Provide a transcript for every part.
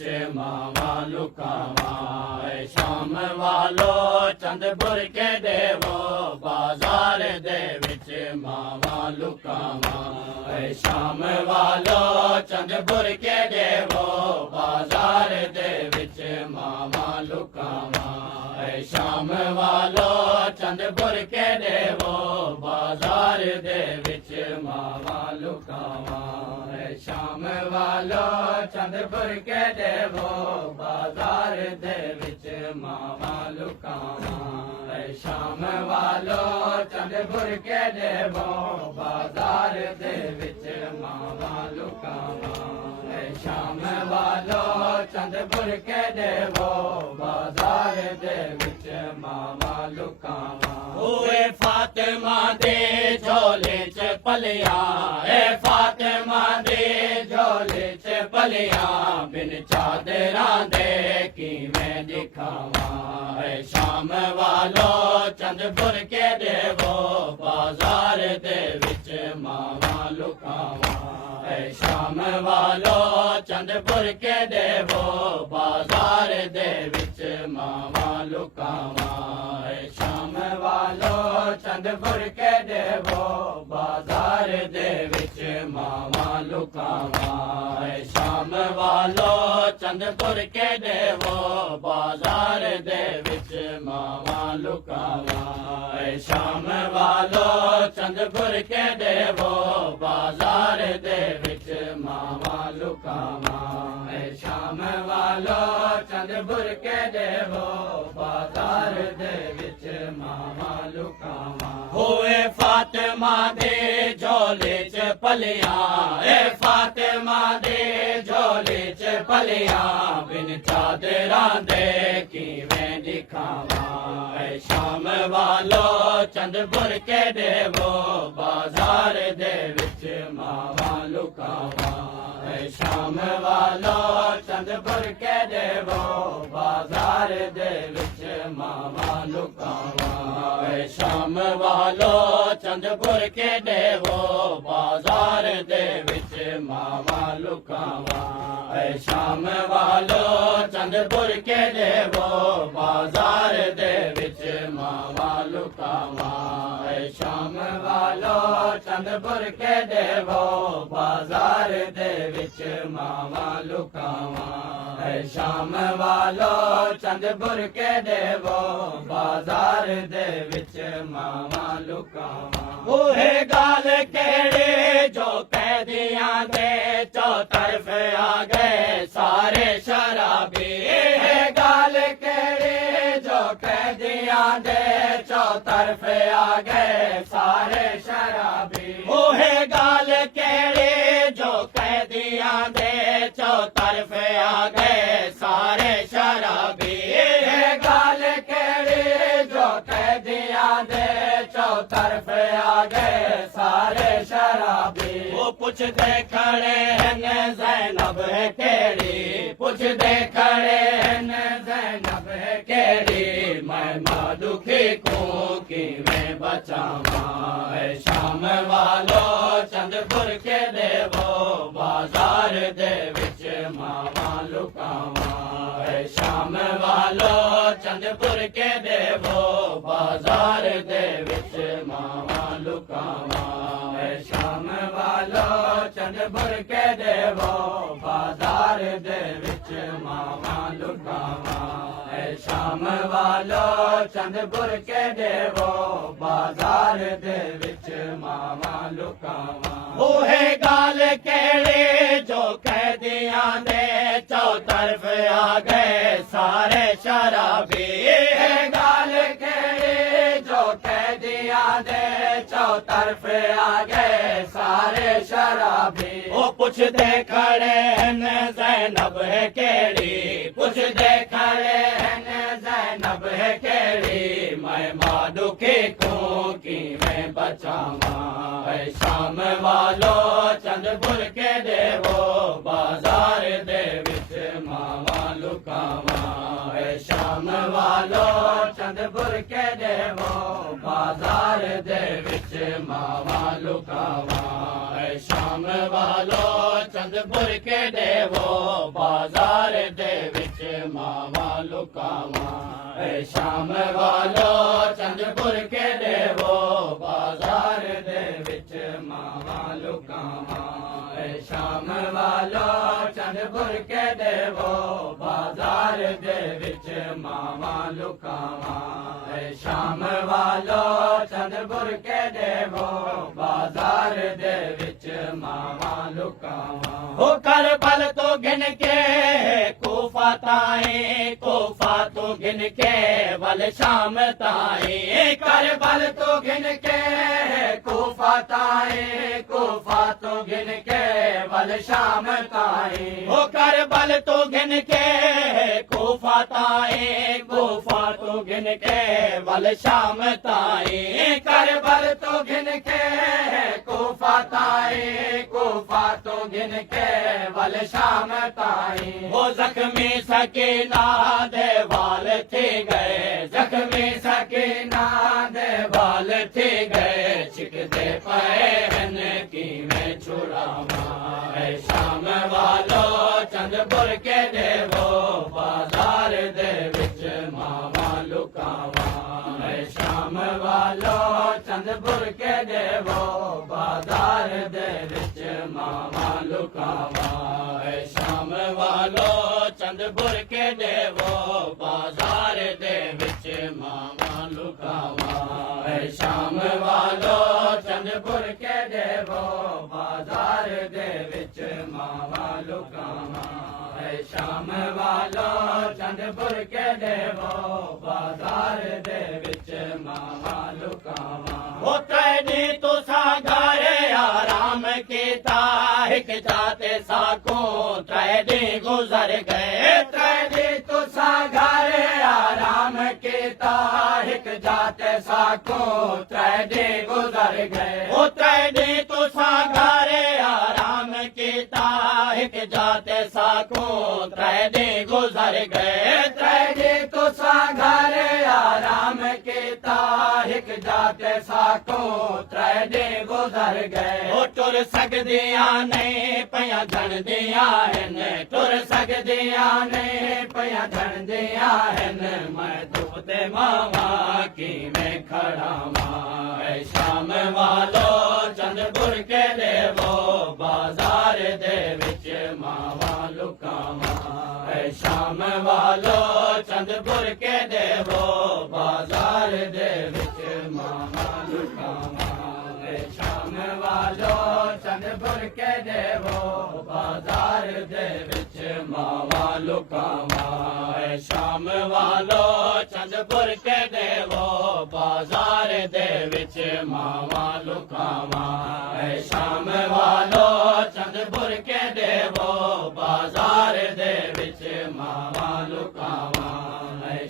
विच मावा लुकावा शाम वालो चंदपुर के देवो बाजार दे विच मावा लुकावा शाम वालो चंदपुर के देवो बाजार दे विच मावा लुकावा शाम वालो चंदपुर के देवो बाजार दे विच मावा लुकावा शाम वालो चंदपुर के देवो बाजार दे विच मावा लुकावा शाम वालो चंदपुर के देवो बाजार दे विच मावा लुकावा शाम वालो चंदपुर के देवो बाजार दे विच मावा लुकावा ओए फातिमा दे झोले च पलिया फातिमा दे झोले च पलिया बिन चादरां दे किवें दिखावा शाम वालो चंदपुर के देवो बाजार दे विच मावा लुकावा शाम वालो चंदपुर के देवो बाजार दे विच मावा लुकावा शाम वालो चंदपुर के देवो बाजार दे विच मावा लुकावा शाम वालो चंदपुर के देवो बाजार दे विच मावा लुकावा शाम वालो चंदपुर के देवो बाजार दे विच मावा लुकावा शाम वालो चंदपुर के देवो बाजार दे विच मावा लुकावा होए फातिमा दे झोले च पलिया फातिमा दे झोले च पलिया बिन चादरां दे किवें दिखावा शाम वालो चंदपुर के देवो बाजार दे विच मावा लुकावा शाम वालो चंदपुर के देवो बाजार दे विच मावा लुकावा शाम वालो चंदपुर के देवो बाजार दे विच मावा लुकावा शाम वालो चंदपुर के देवो बाजार दे विच मावा लुकावा शाम वालो चंदपुर के देवो बाजार दे विच मावा लुकावा शाम वालो चंदपुर के देवो बाजार दे विच मावा लुकावा ओहे गाल केड़े जो कैदियां दे चौतरफ आ गए सारे शराबी गाल केड़े जो कैदियां दे चौतरफ आ गए सारे शराबी ओहे गाल केड़े जो कैदियां दे चौतरफ आ गए सारे शराबी गाल केड़े जो कैदियां दे चौतरफ आ गए सारे शराबी वो पुछदे खड़े हैं ज़ैनब है केड़ी पुछदे खड़े हैं ज़ैनब है केड़ी मैं मां दुखी को किवें बचावा शाम वालो चंदपुर के देवो बाजार दे विच मावा लुकावा शाम वालो चंदपुर के देवो बाजार दे विच मावा लुकावा शाम वालो चंदपुर के देवो बाजार दे विच मावा लुकावा शाम वालो चंदपुर के देवो बाजार दे विच मावा लुकावा ओहे गाल केड़े जो कैदियां दे चौतरफ आ गए सारे शराबी गाल केड़े जो कैदियां दे चौतरफ आ गए सारे शराबी ओ पुछदे खड़े हैं ज़ैनब है केड़ी पुछदे खड़े हैं ज़ैनब है केड़ी मैं मां दुखी को किवें बचावा शाम वालो चंदपुर के देवो बाजार दे विच मावा लुकावा ਸ਼ਾਮ ਵਾਲੋ ਚੰਦਪੁਰ ਕੇ ਦੇਵੋ ਬਾਜ਼ਾਰ ਦੇ ਵਿੱਚ ਮਾਵਾਂ ਲੁਕਾਵਾਂ ਸ਼ਾਮ ਵਾਲੋ ਚੰਦਪੁਰ ਕੇ ਦੇਵੋ ਬਾਜ਼ਾਰ ਦੇ ਵਿੱਚ ਮਾਵਾਂ ਲੁਕਾਵਾਂ ਸ਼ਾਮ ਵਾਲੋ ਚੰਦਪੁਰ ਕੇ ਦੇਵੋ ਬਾਜ਼ਾਰ ਦੇ ਵਿੱਚ ਮਾਵਾਂ ਲੁਕਾਵਾਂ ਸ਼ਾਮ ਵਾਲੋ ਚੰਦਪੁਰ ਕੇ ਦੇਵੋ ਬਾਜ਼ਾਰ ਦੇ ਵਿੱਚ ਮਾਵਾਂ ਲੁਕਾਵਾਂ ਸ਼ਾਮ ਵਾਲੋ ਚੰਦਪੁਰ ਕੇ ਦੇਵੋ ਬਾਜ਼ਾਰ ਦੇ ਵਿੱਚ ਮਾਵਾਂ ਲੁਕਾਵਾਂ ਹੋ ਕਰਬਲ ਤੋਂ ਗਿਣ ਕੇ ਕੋਫਾ ਤੋਂ ਗਿਣ ਕੇ ਵਲ ਸ਼ਾਮ ਤਾਏ ਕਰਬਲ ਤੋਂ ਗਿਣ ਕੇ ਕੋਫਾ ਤੋਂ ਗਿਣ ਕੇ ਵਲ ਸ਼ਾਮ ਤਾਏ ਹੋ ਕਰਬਲ ਤੋਂ ਗਿਣ ਕੇ ਕੋਫਾ ਤੋਂ ਗਿਣ ਕੇ ਵਲ ਸ਼ਾਮ ਤਾਏ ਕਰਬਲ ਤੋਂ ਗਿਣ ਕੇ ਕੋਫਾ ਤੋਂ ਗਿਣ ਕੇ ਵਲ ਸ਼ਾਮ ਤਾਏ ਹੋ ਜ਼ਖਮੀ ਸਕੀਨਾ ਦੇ ਵਾਲ ਥੇ ਗਏ ਜ਼ਖਮੀ ਸਕੀਨਾ ਦੇ ਵਾਲ ਥੇ ਗਏ ਚਿਕਦੇ ਪਏ ਹਨ ਕਿਵੇਂ ਛੁੜਾਵਾਂ ਸ਼ਾਮ ਵਾਲੋ ਚੰਦਪੁਰ ਕੇ ਦੇਵੋ ਬਾਜ਼ਾਰ ਦੇ ਵਿੱਚ ਮਾਵਾਂ ਲੁਕਾਵਾਂ ਸ਼ਾਮ ਵਾਲੋ ਚੰਦਪੁਰ ਕੇ ਦੇਵੋ ਬਾਜ਼ਾਰ ਦੇ ਵਿੱਚ ਮਾਵਾਂ ਲੁਕਾਵਾਂ ਸ਼ਾਮ ਵਾਲੋ ਚੰਦਪੁਰ ਕੇ ਦੇਵੋ ਬਾਜ਼ਾਰ ਦੇ ਵਿੱਚ ਮਾਵਾਂ ਲੁਕਾਵਾਂ ਸ਼ਾਮ ਵਾਲੋ ਚੰਦਪੁਰ ਕੇ ਦੇਵੋ ਬਾਜ਼ਾਰ ਦੇ ਵਿੱਚ ਮਾਵਾਂ ਲੁਕਾਵਾਂ ਸ਼ਾਮ ਵਾਲੋ ਚੰਦਪੁਰ ਕੇ ਦੇਵੋ ਬਾਜ਼ਾਰ ਦੇ ਵਿੱਚ ਮਾਵਾਂ ਲੁਕਾਵਾਂ ਹੋ ਤੈਨੀ ਤੁਸਾਂ ਘਰ ਆਰਾਮ ਕੀਤਾ ਇੱਕ ਜਾਤੇ ਸਾਕੋ ਤੈਨੀ ਗੁਜ਼ਰ ਗਏ ਤੈਨੀ ਤੁਸਾਂ ਘਰ ਆਰਾਮ ਕੀਤਾ ਇੱਕ ਜਾਤੇ ਸਾਕੋ ਤੈਨੀ ਗੁਜ਼ਰ ਗਏ ਹੋ ਤੈਨੀ ਤੁਸਾਂ ਘਰ ਆਰਾਮ ਕੀਤਾ ਇੱਕ ਜਾਤੇ ਸਾਕੋ ਤੈਨੀ ਗੁਜ਼ਰ ਗਏ ਤੈਨੀ ਤੁਸਾਂ ਘਰ ਆਰਾਮ ਕੀਤਾ ਇੱਕ ਜਾਤੇ ਸਾਕੋ ਤੈਨੀ ਗੁਜ਼ਰ ਗਏ ਉਹ ਟੁਰ ਸਕਦੀਆਂ ਨਹੀਂ ਪਿਆ ਧਣਦੀਆਂ ਹਨ ਟੁਰ ਸਕਦੀਆਂ ਨਹੀਂ ਪਿਆ ਧਣਦੀਆਂ ਹਨ ਮੈਂ ਧੁੱਪ ਤੇ ਮਾਵਾਂ ਕਿਵੇਂ ਖੜਾਵਾਂ ਸ਼ਾਮ ਵਾਲੋ ਚੰਦਪੁਰ ਕੇ ਦੇਵੋ ਬਾਜ਼ਾਰ ਦੇ ਵਿੱਚ ਮਾਵਾਂ ਲੁਕਾਵਾਂ ਸ਼ਾਮ ਵਾਲੋ ਚੰਦਪੁਰ ਕੇ ਦੇਵੋ ਬਾਜ਼ਾਰ ਦੇ ਵਿੱਚ ਮਾਵਾਂ ਲੁਕਾਵਾਂ ਸ਼ਾਮ ਵਾਲੋ ਚੰਦਪੁਰ ਕੇ ਦੇਵੋ ਬਾਜ਼ਾਰ ਦੇ ਵਿੱਚ ਮਾਵਾਂ ਲੁਕਾਵਾਂ ਸ਼ਾਮ ਵਾਲੋ ਚੰਦਪੁਰ ਕੇ ਦੇਵੋ ਬਾਜ਼ਾਰ ਦੇ ਵਿੱਚ ਮਾਵਾਂ ਲੁਕਾਵਾਂ ਸ਼ਾਮ ਵਾਲੋ ਚੰਦਪੁਰ ਕੇ ਦੇਵੋ ਬਾਜ਼ਾਰ ਦੇ ਵਿੱਚ ਮਾਵਾਂ ਲੁਕਾਵਾਂ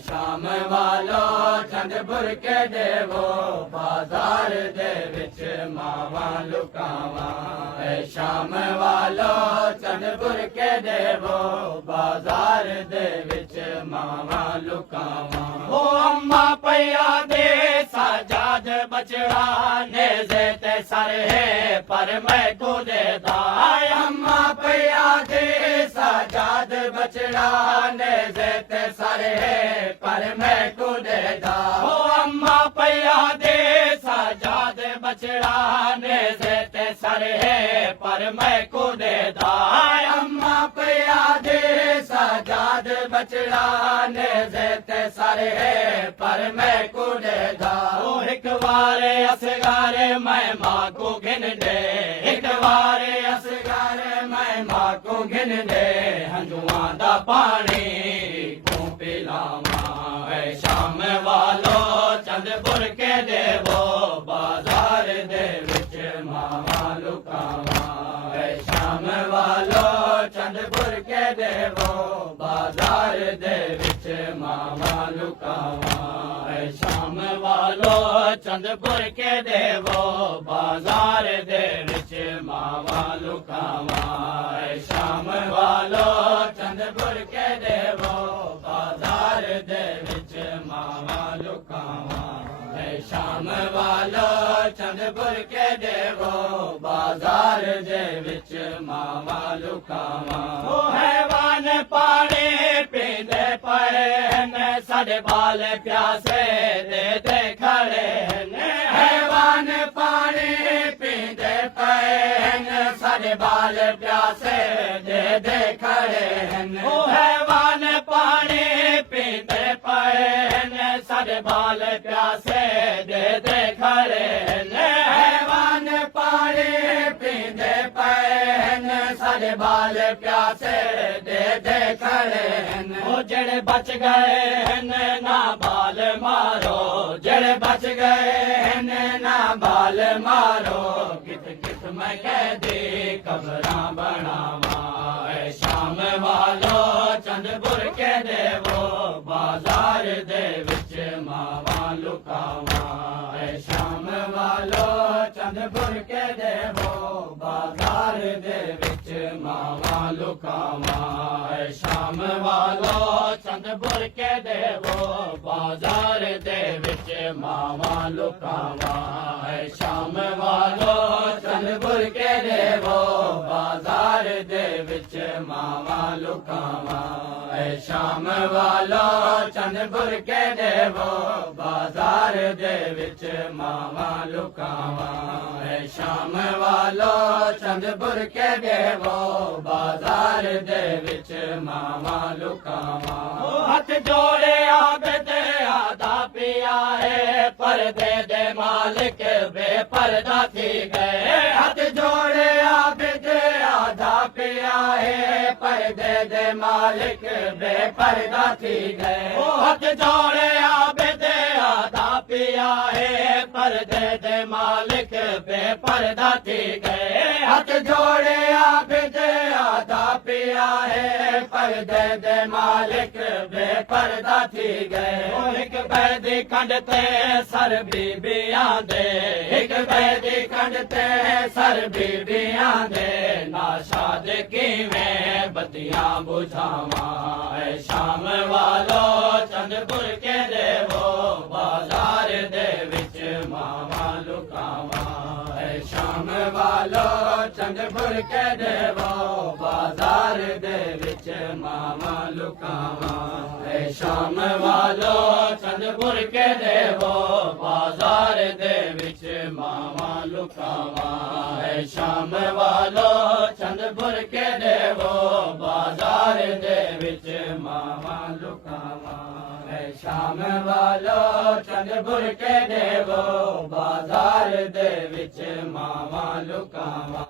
ਸ਼ਾਮ ਵਾਲੋ ਚੰਦਪੁਰ ਕੇ ਦੇਵੋ ਬਾਜ਼ਾਰ ਦੇ ਵਿੱਚ ਮਾਵਾਂ ਲੁਕਾਵਾਂ ਸ਼ਾਮ ਵਾਲੋ ਚੰਦਪੁਰ ਕੇ ਦੇਵੋ ਬਾਜ਼ਾਰ ਦੇ ਵਿੱਚ ਮਾਵਾਂ ਲੁਕਾਵਾਂ ਉਹ ਅੰਮਾ ਪਿਆ ਦੇ ਸਾਜਾਦ ਬਚੜਾ ਨੇਜ਼ੇ ਤੇ ਸਰ ਹੈ ਪਰ ਮੈਂ ਕੋ ਦੇਦਾ ਅੰਮਾ ਪਿਆ ਦੇ ਸਾਜਾਦ ਬਚੜਾ ਨੇਜ਼ੇ ਤੇ ਸਰ ਹੈ ਪਰ ਮੈਂ ਕੋ ਦੇਦਾ ਉਹ ਅੰਮਾ ਪਿਆ ਦੇ ਸਾਜਾਦ बछड़ा ने से ते सर है पर मैं को देदा अम्मा पिया दे साजाद बछड़ा ने से ते सर है पर मैं को देदा ओ एक बार असगारे मैं माँ को गिन दे एक बार असगारे मैं माँ को गिन दे हंजुआ दा पानी को पिलावा शाम वालो चंदपुर के देवो बाजार दे विच मावा लुकावा शाम वालो चंदपुर के देवो बाजार दे विच मावा लुकावा शाम वालो चंदपुर के देवो बाजार दे विच मावा लुकावा शाम वालो चंदपुर के देवो बाजार शाम वालो चंदपुर के देवो बाजार दे विच मावा लुकावा ओ हैवान पानी पींदे पए ने साडे बाल प्यासे दे खड़े ने हैवान पानी पींदे पए ने साडे बाल प्यासे दे खड़े ने ओ हैवान पानी पींदे पए ने साडे बाल प्यासे दे खड़े ने हैवान पानी पींदे पए ने साडे बाल प्यासे दे खड़े ने ओ जेड़े बच गए ने ना बाल मारो जेड़े बच गए ने ना बाल मारो कित कित मैं कह दे कबरां बनावा ऐ शाम वालो चंदपुर के देवो बाजार दे विच मावा लुकावा ऐ शाम वालो चंदपुर के देवो बाजार दे विच मावा लुकावा ऐ शाम वालो चंदपुर के देवो बाजार दे विच मावा लुकावा ऐ शाम वालो चंदपुर के देवो बाजार दे विच मावा लुकावा ऐ शाम वालो चंदपुर के देवो बाजार दे विच मावा लुकावा ऐ शाम वालो चंदपुर के देवो बाजार दे विच मावा लुकावा हथ जोड़े आबदे आदा पिया है पर्दे दे मालिक बेपर्दा थी गए हथ जोड़े आबदे आदा पिया है पर्दे दे मालिक बेपर्दा थी गए ओ हथ जोड़े आबदे आदा पिया है पर्दे दे मालिक बेपर्दा थी गए हथ जोड़े आबदे आदा पिया है पर्दे दे मालिक बेपर्दा थी गए ओ एक बैदी खंड ते सर बीबियां दे एक बैदी खंड ते सर बीबियां दे नाशाद किवें बत्तियां बुझावा ऐ शाम वालो चंदपुर के देवो बाजार दे विच मावा लुकावा ऐ शाम वालो चंदपुर के देवो बाजार दे विच मावा लुकावा ऐ शाम वालो चंदपुर के देवो बाजार दे विच मावा लुकावा ऐ शाम वालो चंदपुर के देवो बाजार दे विच मावा लुकावा ऐ शाम वालो चंदपुर के देवो बाजार दे विच मावा लुकावा।